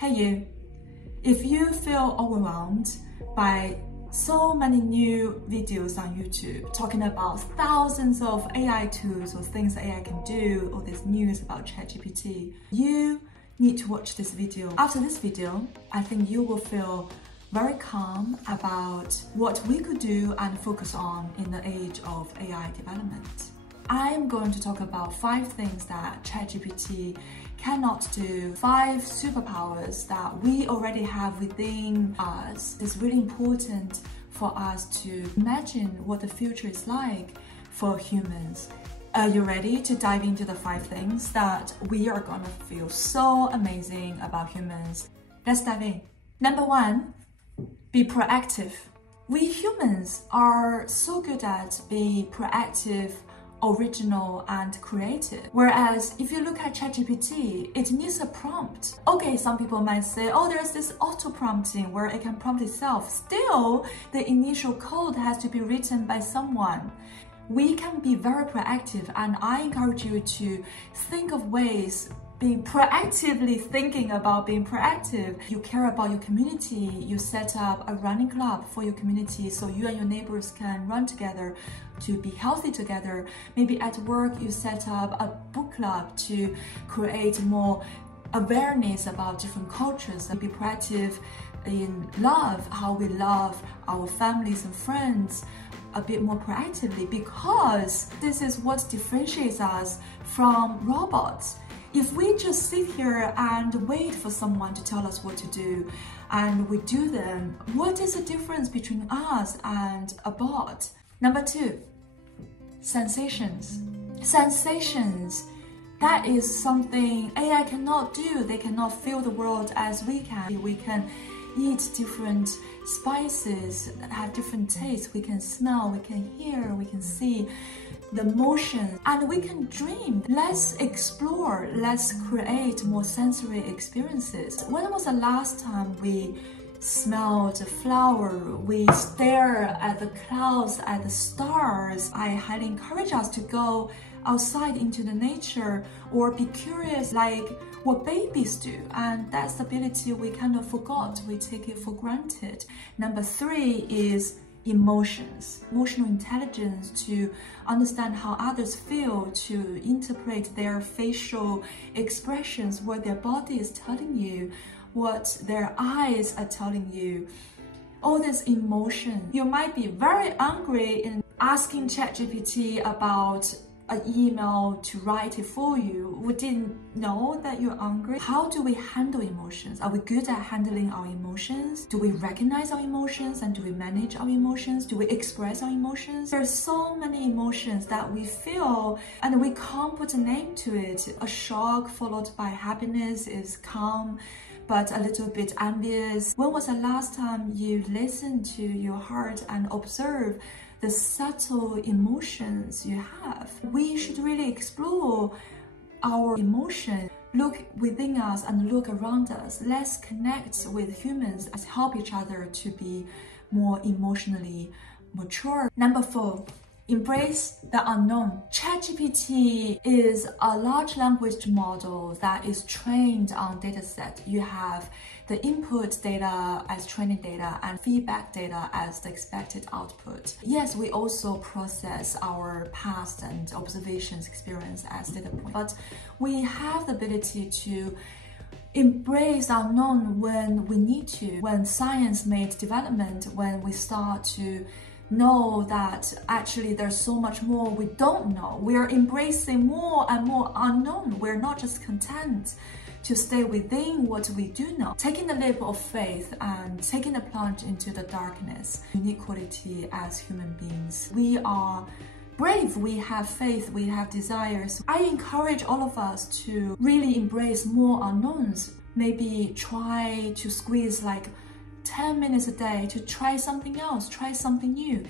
Hey you, if you feel overwhelmed by so many new videos on YouTube talking about thousands of AI tools or things that AI can do, or this news about ChatGPT, you need to watch this video. After this video, I think you will feel very calm about what we could do and focus on in the age of AI development. I am going to talk about 5 things that ChatGPT cannot do, 5 superpowers that we already have within us. It's really important for us to imagine what the future is like for humans. Are you ready to dive into the 5 things that we are gonna feel so amazing about humans? Let's dive in. Number 1, be proactive. We humans are so good at being proactive, original and creative. Whereas if you look at ChatGPT, it needs a prompt. Okay, some people might say, oh, there's this auto prompting where it can prompt itself. Still, the initial code has to be written by someone. We can be very proactive, and I encourage you to think of ways being proactively thinking about being proactive. You care about your community, you set up a running club for your community so you and your neighbors can run together to be healthy together. Maybe at work you set up a book club to create more awareness about different cultures, and be proactive in love, how we love our families and friends a bit more proactively, because this is what differentiates us from robots. If we just sit here and wait for someone to tell us what to do and we do them, what is the difference between us and a bot? Number 2, sensations. Sensations, that is something AI cannot do. They cannot feel the world as we can. We can eat different spices that have different tastes. We can smell, we can hear, we can see the motion, and we can dream. Let's explore, let's create more sensory experiences. When was the last time we smelled a flower, we stare at the clouds, at the stars? I highly encourage us to go outside into the nature or be curious like what babies do, and that's the ability we kind of forgot, we take it for granted. Number 3 is emotions, emotional intelligence, to understand how others feel, to interpret their facial expressions, what their body is telling you, what their eyes are telling you. All this emotion. You might be very angry in asking ChatGPT about an email to write it for you. We didn't know that you're angry. How do we handle emotions? Are we good at handling our emotions? Do we recognize our emotions, and do we manage our emotions? Do we express our emotions? There's so many emotions that we feel and we can't put a name to it. A shock followed by happiness is calm, but a little bit envious. When was the last time you listened to your heart and observe the subtle emotions you have? We should really explore our emotion, look within us and look around us. Let's connect with humans and help each other to be more emotionally mature. Number 4, embrace the unknown. ChatGPT is a large language model that is trained on dataset. You have the input data as training data and feedback data as the expected output. Yes, we also process our past and observations experience as data point, but we have the ability to embrace the unknown when we need to, when science made development, when we start to know that actually there's so much more we don't know. We're embracing more and more unknown. We're not just content to stay within what we do know. Taking the leap of faith and taking the plunge into the darkness, unique quality as human beings. We are brave, we have faith, we have desires. I encourage all of us to really embrace more unknowns. Maybe try to squeeze like 10 minutes a day to try something else, try something new.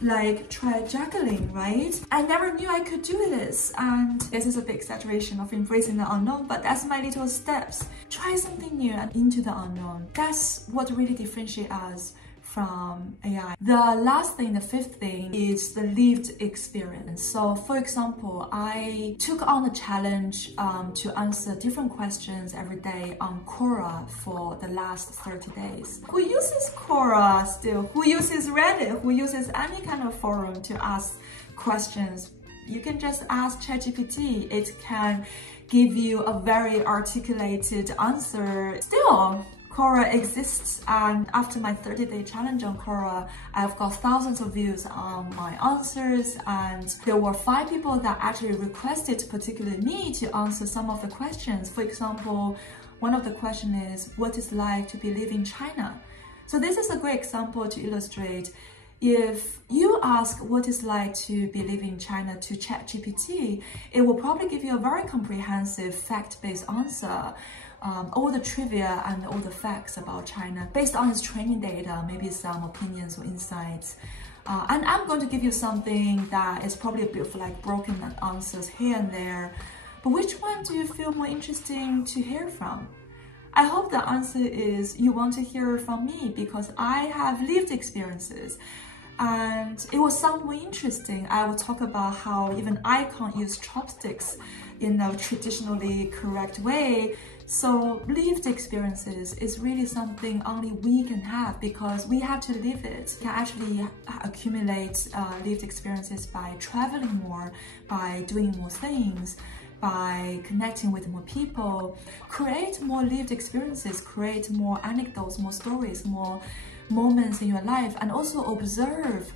Like try juggling, right? I never knew I could do this, and this is a big exaggeration of embracing the unknown, but that's my little steps. Try something new and into the unknown. That's what really differentiates us from AI. The last thing, the fifth thing, is the lived experience. So for example, I took on the challenge to answer different questions every day on Quora for the last 30 days. Who uses Quora still? Who uses Reddit? Who uses any kind of forum to ask questions? You can just ask ChatGPT. It can give you a very articulated answer. Still, Quora exists, and after my 30-day challenge on Quora, I've got thousands of views on my answers, and there were 5 people that actually requested particularly me to answer some of the questions. For example, one of the questions is, what is it like to be living in China? So this is a great example to illustrate. If you ask what it's like to be living in China to ChatGPT, it will probably give you a very comprehensive fact-based answer. All the trivia and all the facts about China based on its training data, maybe some opinions or insights. And I'm going to give you something that is probably a bit of like broken answers here and there. But which one do you feel more interesting to hear from? I hope the answer is you want to hear from me, because I have lived experiences and it will sound more interesting. I will talk about how even I can't use chopsticks in a traditionally correct way. So lived experiences is really something only we can have, because we have to live it. You can actually accumulate lived experiences by traveling more, by doing more things, by connecting with more people. Create more lived experiences, create more anecdotes, more stories, more moments in your life, and also observe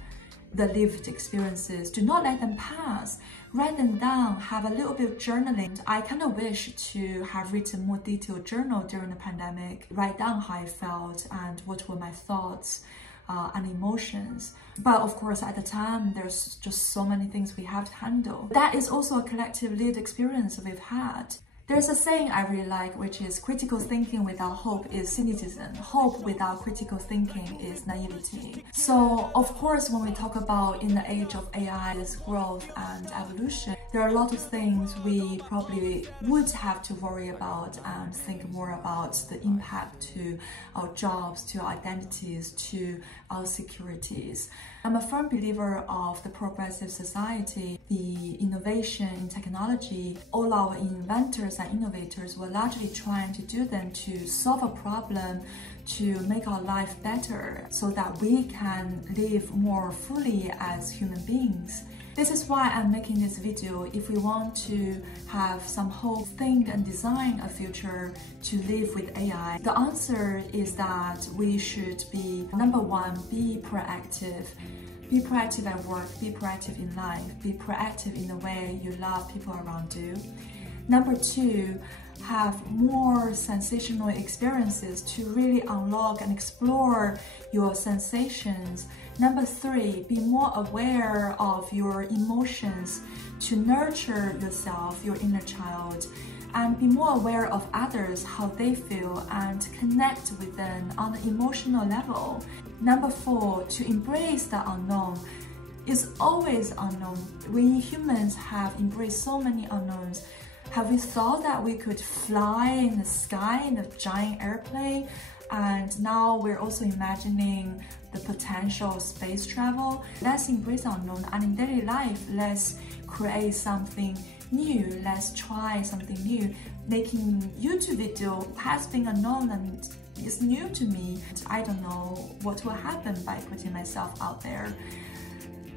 the lived experiences. Do not let them pass. Write them down, have a little bit of journaling. I kind of wish to have written more detailed journal during the pandemic, write down how I felt and what were my thoughts and emotions. But of course, at the time, there's just so many things we have to handle. That is also a collective lived experience we've had. There's a saying I really like, which is critical thinking without hope is cynicism. Hope without critical thinking is naivety. So of course, when we talk about in the age of AI's growth and evolution, there are a lot of things we probably would have to worry about and think more about the impact to our jobs, to our identities, to our securities. I'm a firm believer of the progressive society, the innovation in technology. All our inventors and innovators were largely trying to do them to solve a problem, to make our life better so that we can live more fully as human beings. This is why I'm making this video. If we want to have some hope, think and design a future to live with AI, the answer is that we should be, number one, be proactive. Be proactive at work, be proactive in life, be proactive in the way you love people around you. Number two, have more sensational experiences to really unlock and explore your sensations. Number three, be more aware of your emotions to nurture yourself, your inner child, and be more aware of others, how they feel, and connect with them on an emotional level. Number four, to embrace the unknown. It's always unknown. We humans have embraced so many unknowns. Have we thought that we could fly in the sky in a giant airplane? And now we're also imagining the potential of space travel. Let's embrace the unknown, and in daily life, let's create something new. Let's try something new. Making YouTube video has been unknown and it's new to me. I don't know what will happen by putting myself out there.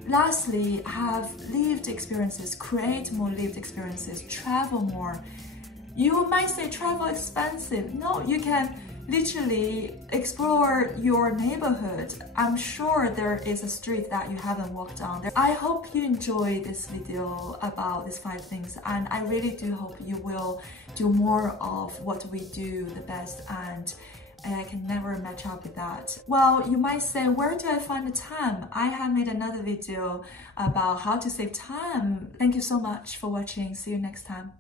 Lastly, have lived experiences, create more lived experiences, travel more. You might say travel expensive. No, you can literally explore your neighborhood. I'm sure there is a street that you haven't walked on. I hope you enjoyed this video about these 5 things, and I really do hope you will do more of what we do the best, and I can never match up with that. Well, you might say, where do I find the time? I have made another video about how to save time. Thank you so much for watching. See you next time.